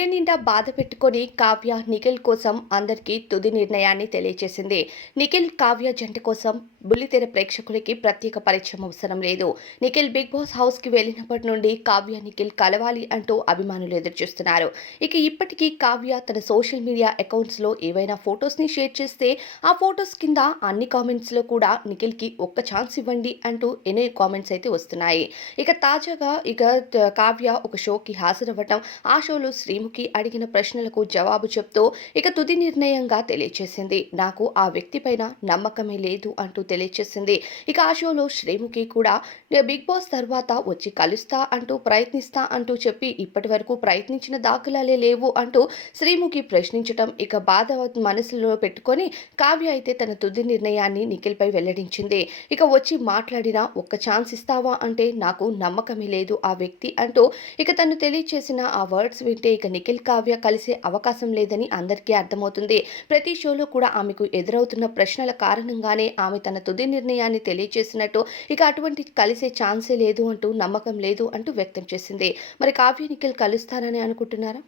గుండె నిండా బాధ పెట్టుకొని కావ్య నిఖిల్ కోసం అందరికీ తుది నిర్ణయాన్ని తెలియజేసింది నిఖిల్ కావ్య జంట కోసం బుల్లితెర ప్రేక్షకులకి ప్రత్యేక పరిచయం అవసరం లేదు. నిఖిల్ బిగ్ బాస్ హౌస్కి వెళ్ళినప్పటి నుండి కావ్య నిఖిల్ కలవాలి అంటూ అభిమానులు ఎదురుచూస్తున్నారు. ఇక ఇప్పటికీ కావ్య తన సోషల్ మీడియా అకౌంట్స్లో ఏవైనా ఫొటోస్ని షేర్ చేస్తే ఆ ఫొటోస్ కింద అన్ని కామెంట్స్లో కూడా నిఖిల్కి ఒక్క ఛాన్స్ ఇవ్వండి అంటూ ఎన్నో కామెంట్స్ అయితే వస్తున్నాయి. ఇక తాజాగా ఇక కావ్య ఒక షోకి హాజరవ్వటం ఆ షోలో శ్రీముఖి అడిగిన ప్రశ్నలకు జవాబు చెప్తూ ఇక తుది నిర్ణయంగా తెలియచేసింది. నాకు ఆ వ్యక్తిపైన నమ్మకమే లేదు అంటూ తెలియచేసింది. ఇక ఆ షోలో శ్రీముఖి కూడా బిగ్ బాస్ తర్వాత వచ్చి కలుస్తా అంటూ ప్రయత్నిస్తా అంటూ చెప్పి ఇప్పటి వరకు ప్రయత్నించిన దాఖలాలే లేవు అంటూ శ్రీముఖి ప్రశ్నించటం ఇక బాధ మనసులో పెట్టుకొని కావ్య అయితే తన తుది నిర్ణయాన్ని నిఖిల్పై వెల్లడించింది. ఇక వచ్చి మాట్లాడినా ఒక్క ఛాన్స్ ఇస్తావా? అంటే నాకు నమ్మకమే లేదు ఆ వ్యక్తి అంటూ ఇక తను తెలియచేసిన ఆ వర్డ్స్ వింటే ఇక నిఖిల్ కావ్య కలిసే అవకాశం లేదని అందరికీ అర్థమవుతుంది. ప్రతి షోలో కూడా ఆమెకు ఎదురవుతున్న ప్రశ్నల కారణంగానే ఆమె తన తుది నిర్ణయాన్ని తెలియచేసినట్టు ఇక అటువంటి కలిసే ఛాన్సే లేదు అంటూ నమ్మకం లేదు అంటూ వ్యక్తం చేసింది. మరి కావ్య నిఖిల్ కలుస్తారని అనుకుంటున్నారా?